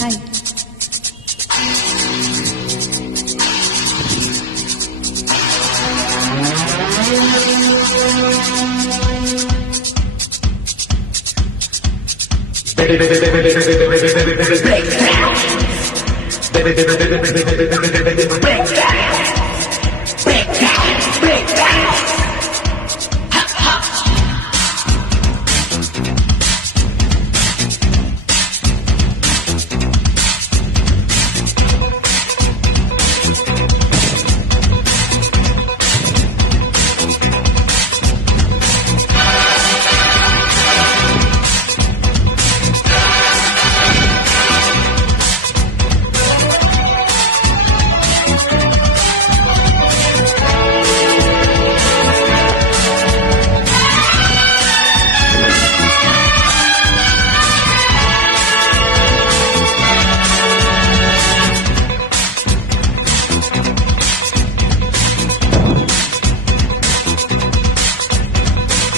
Hi.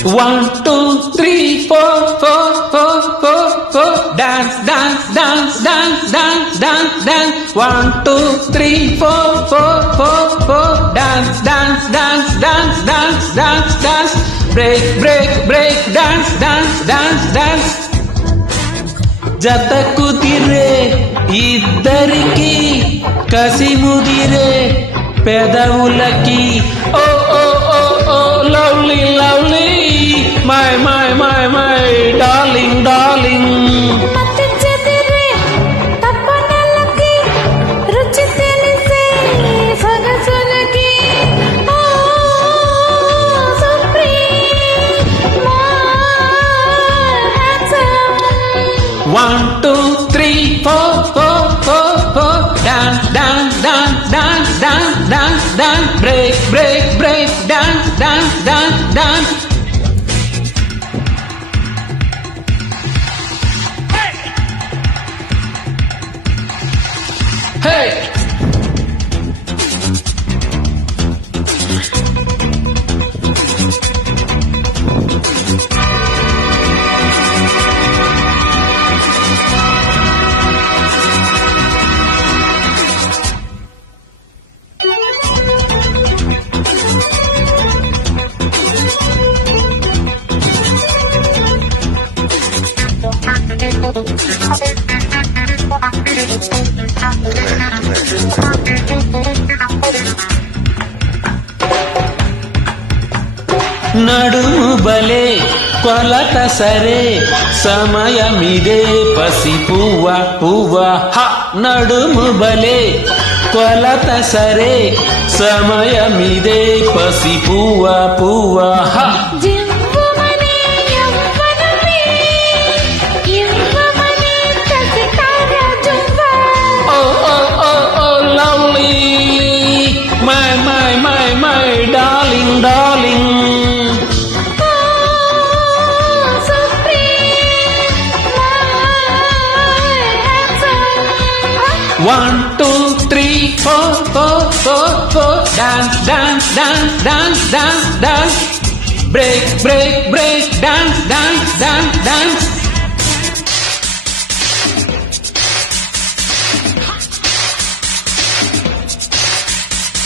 One, two, three, four, four, four, four, four. Dance, dance, dance, dance, dance, dance, dance. 1, 2, 3, 4, 4, 4, 4. Dance, dance, dance, dance, dance, dance, dance. Break, break, break. Dance, dance, dance, dance. జత కుదిరే ఇద్దరికి కసి ముదిరే పెదవులకి oh oh oh oh lovely lovely my my my my darling darling మత్తు చెదిరే తప్పనలకి రుచి తెలిసే సొగసులకి oh supreme handsome 1, 2, 3, 4, 4, 4, 4. Dance, dance, dance, dance, dance, dance, dance. Break, break, break. Dance, dance, dance, dance. Hey! నడుము బలే కొలత సరే సమయమిదే పసి పువ్వ పువ్వ హ నడుము బలే కొలత సరే సమయమిదే పసి పువ్వ పువ్వ హ జివ్వుమనే యవ్వనమే ఇవ్వమనే కసికార జువ్వ oh oh oh oh lovely my my my my darling darling One, two, three, four, four, four, four. Dance, dance, dance, dance, dance, dance. Break, break, break. Dance, dance, dance, dance.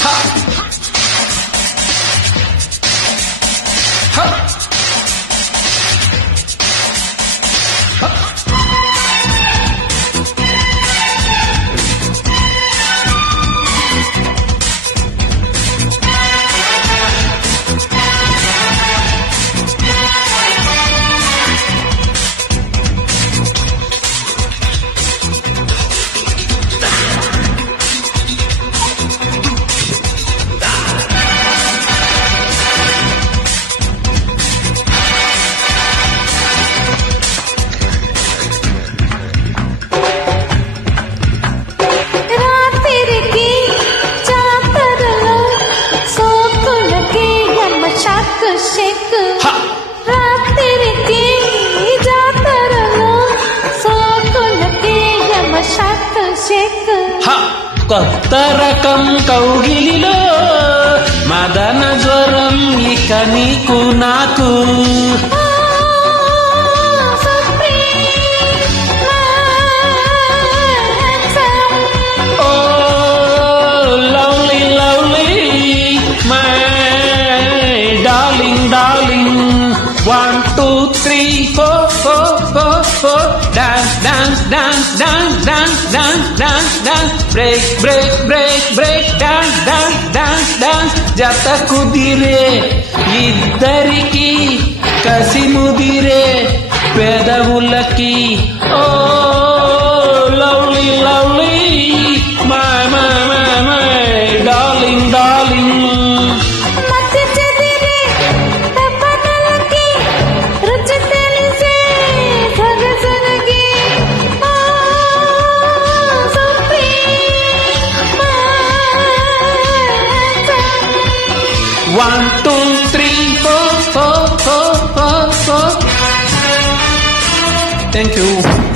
Ha. Ha. Ha. రాత్రికి జాతరలో సోకులకి యమ్మ shock Sheikh Ha. రాత్రికి జాతరలో సోకులకి యమ్మ shock Sheikh హ కొత్త రకం కౌగిలిలో మదన జ్వరం ఇక నీకు నాకు four. Dance, dance, dance, dance, dance, dance, dance, dance. Break, break, break, break. Dance, dance, dance, dance. జత కుదిరే ఇద్దరికి కసి ముదిరే పెదవులకి oh lovely lovely my my my my darling darling మధ్య చెదిరే తపనలకి రుచి తెలిసే సగసగకి సొప్పి One, two, three, four, four, four, four, four. Thank you.